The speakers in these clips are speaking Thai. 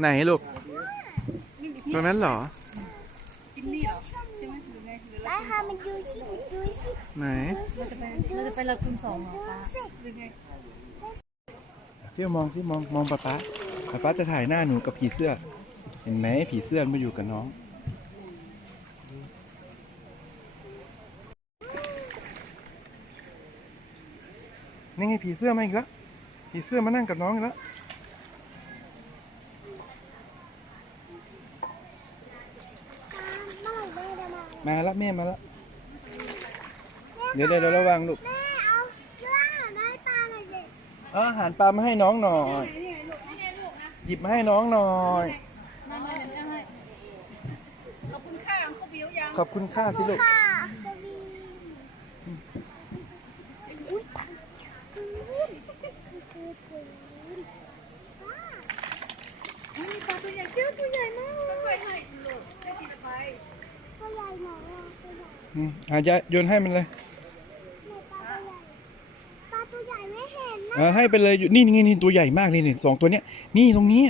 ไหนลูกตรงนั้นเหรอไหมหรือไงหรือป้าค่ะมันดูชิดูสิไหนเราจะไปเราจะไปละคุณสองเหรอป้าสิหรือไงเฟี้ยวมองสิมองมองป๊าป๊าป๊าป๊าจะถ่ายหน้าหนูกับผีเสื้อ เห็นไหมผีเสื้อมันมาอยู่กับน้องนี่ไงผีเสื้อมาอีกแล้วผีเสื้อมานั่งกับน้องอีกแล้ว เมื่อไหร่แม่จะมามาแล้วแม่มาแล้วเดี๋ยวเดี๋ยวเดี๋ยวระวังลูกแม่เอาเสื้อได้ปลาหน่อยสิเอาอาหารปลามาให้น้องหน่อย หยิบมาให้น้องหน่อยนั่นเลยเดี๋ยวให้ขอบคุณค่าของเขาบิ้วยังขอบคุณค่าสิลูก ค่ะสวีอุ้ยปืนปืนปืน ไม่มีปลาตัวใหญ่เจ้าตัวใหญ่มากก็ค่อยให้สิลูกให้ทีละใบ ตัวใหญ่หน่อยอะตัวใหญ่ อืมอะยายโยนให้มันเลยเนี่ยปลาตัวใหญ่ปลาตัวใหญ่ไม่เห็นนะเออให้ไปเลยอยู่นี่นี่นี่ตัวใหญ่มากเลยเนี่ยสองตัวเนี้ย นี่ตรงนี้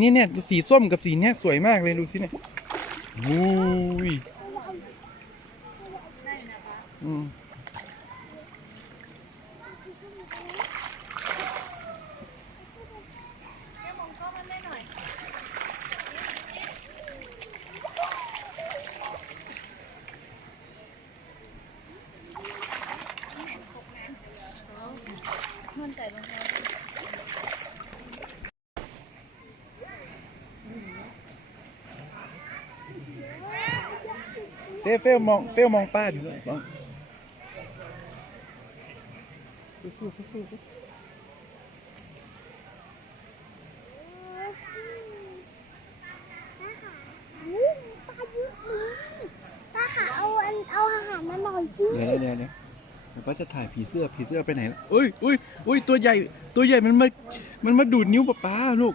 นี่เนี่ยสีส้มกับสีเนี้ยสวยมากเลยดูสิเนี่ยอุ้ยได้นะป้าอืม แค่มองกล้องมันได้หน่อย มันใส่รองเท้า เฟ ลเฟลมองเฟลมองป้าดูด้วยมองสู้สู้สู้สู้ป้าขาเอาอาหารมาหน่อยสิเดี๋ยวเดี๋ยวเดี๋ยวเดี๋ยวป้าจะถ่ายผีเสื้อผีเสื้อไปไหนล้วอุ้ยอุ้ยอุ้ยตัวใหญ่ตัวใหญ่มันมา มันมาดูดนิ้วป้าป้าลูก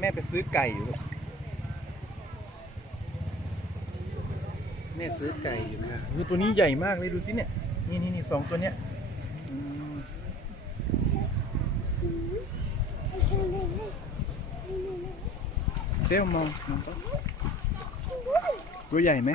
แม่ไปซื้อไก่อยู่แม่ซื้อไก่อยู่ค่ะคือตัวนี้ใหญ่มากเลยดูสิเนี่ย นี่นี่นี่สองตัวเนี้ยเจ้าเลยนี่นี่นี่เฟลมองมองตัวใหญ่ไหม